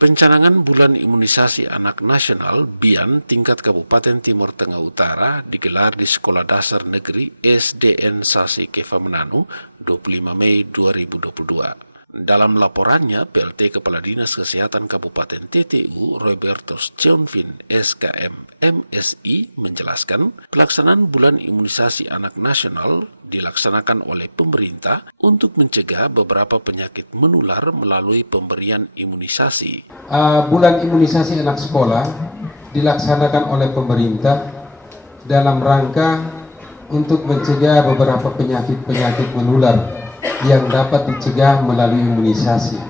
Pencanangan Bulan Imunisasi Anak Nasional (BIAN) tingkat Kabupaten Timur Tengah Utara digelar di Sekolah Dasar Negeri SDN Sasi Kefa Menanu 25 Mei 2022. Dalam laporannya, PLT Kepala Dinas Kesehatan Kabupaten TTU Robertus Cheonvin SKM MSI menjelaskan pelaksanaan Bulan Imunisasi Anak Nasional dilaksanakan oleh pemerintah untuk mencegah beberapa penyakit menular melalui pemberian imunisasi. Bulan imunisasi anak sekolah dilaksanakan oleh pemerintah dalam rangka untuk mencegah beberapa penyakit-penyakit menular yang dapat dicegah melalui imunisasi.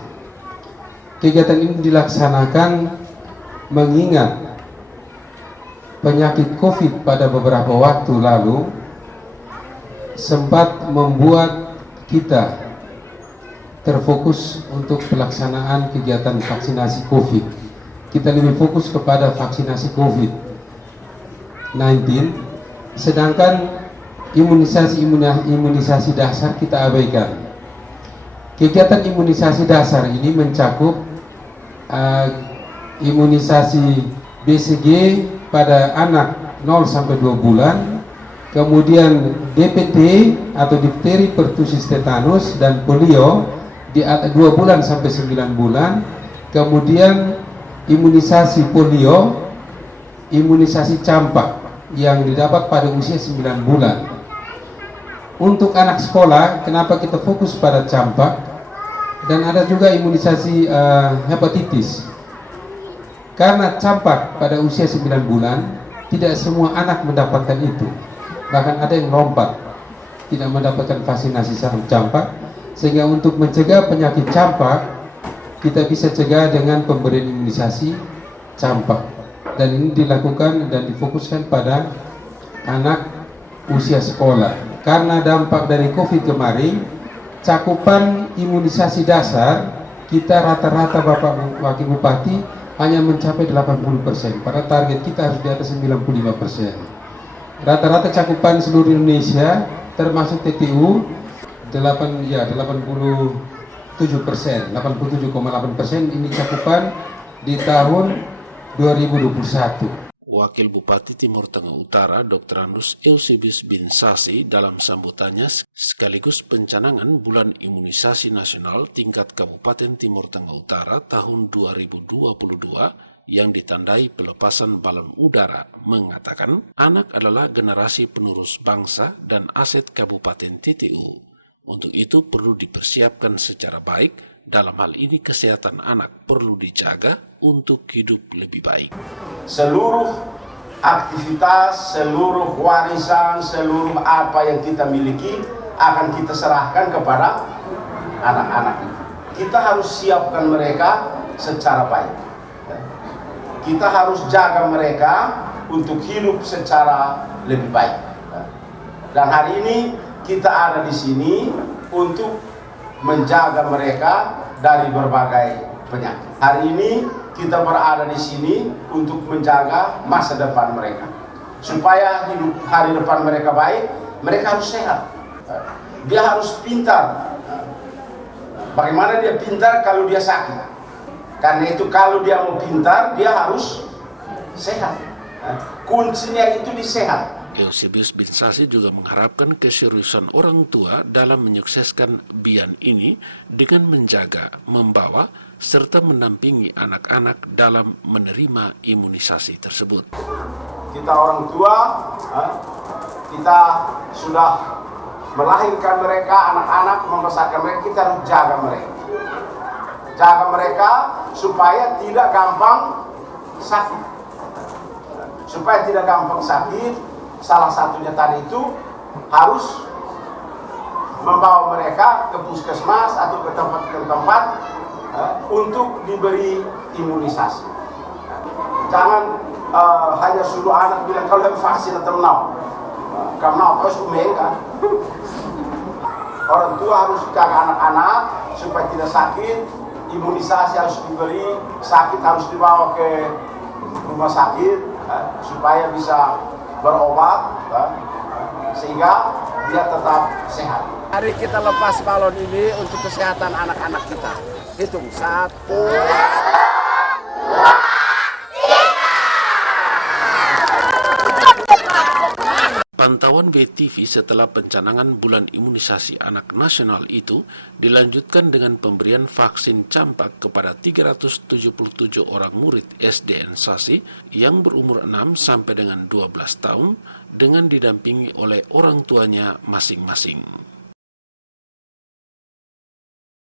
Kegiatan ini dilaksanakan mengingat penyakit COVID pada beberapa waktu lalu sempat membuat kita terfokus untuk pelaksanaan kegiatan vaksinasi COVID. Kita lebih fokus kepada vaksinasi COVID-19, sedangkan imunisasi dasar kita abaikan. Kegiatan imunisasi dasar ini mencakup imunisasi BCG pada anak 0 sampai 2 bulan, kemudian DPT atau difteri, pertusis, tetanus, dan polio di 2 bulan sampai 9 bulan, kemudian imunisasi polio, imunisasi campak yang didapat pada usia 9 bulan. Untuk anak sekolah, kenapa kita fokus pada campak, dan ada juga imunisasi hepatitis. Karena campak pada usia 9 bulan, tidak semua anak mendapatkan itu. Bahkan ada yang lompat, tidak mendapatkan vaksinasi campak. Sehingga untuk mencegah penyakit campak, kita bisa cegah dengan pemberian imunisasi campak. Dan ini dilakukan dan difokuskan pada anak usia sekolah. Karena dampak dari COVID kemarin, cakupan imunisasi dasar, kita rata-rata Bapak Wakil Bupati hanya mencapai 80%, pada target kita harus di atas 95%. Rata-rata cakupan seluruh Indonesia termasuk TTU 87%, 87,8% ini cakupan di tahun 2021. Wakil Bupati Timur Tengah Utara Dr. Andus Eusebius bin Sasi dalam sambutannya sekaligus pencanangan Bulan Imunisasi Nasional tingkat Kabupaten Timur Tengah Utara tahun 2022 yang ditandai pelepasan balon udara mengatakan anak adalah generasi penerus bangsa dan aset Kabupaten TTU. Untuk itu perlu dipersiapkan secara baik. Dalam hal ini kesehatan anak perlu dijaga untuk hidup lebih baik. Seluruh aktivitas, seluruh warisan, seluruh apa yang kita miliki akan kita serahkan kepada anak-anak. Kita harus siapkan mereka secara baik. Kita harus jaga mereka untuk hidup secara lebih baik. Dan hari ini kita ada di sini untuk menjaga mereka dari berbagai penyakit. Hari ini kita berada di sini untuk menjaga masa depan mereka. Supaya hidup hari depan mereka baik, mereka harus sehat. Dia harus pintar. Bagaimana dia pintar kalau dia sakit? Karena itu kalau dia mau pintar, dia harus sehat. Kuncinya itu di sehat. Eusebius bin Sasi juga mengharapkan keseriusan orang tua dalam menyukseskan BIAN ini dengan menjaga, membawa, serta menampingi anak-anak dalam menerima imunisasi tersebut. Kita orang tua, kita sudah melahirkan mereka, anak-anak, membesarkan mereka, kita harus jaga mereka. Jaga mereka supaya tidak gampang sakit. Supaya tidak gampang sakit, salah satunya tadi itu harus membawa mereka ke puskesmas atau ke tempat-tempat untuk diberi imunisasi. Jangan hanya suruh anak bilang kalau yang vaksin atau karena harus umeng kan. Orang tua harus jaga anak-anak supaya tidak sakit. Imunisasi harus diberi, sakit harus dibawa ke rumah sakit supaya bisa berobat sehingga dia tetap sehat. Mari kita lepas balon ini untuk kesehatan anak-anak kita. Hitung 1. Pantauan BTV setelah pencanangan bulan imunisasi anak nasional itu dilanjutkan dengan pemberian vaksin campak kepada 377 orang murid SDN Sasi yang berumur 6 sampai dengan 12 tahun dengan didampingi oleh orang tuanya masing-masing.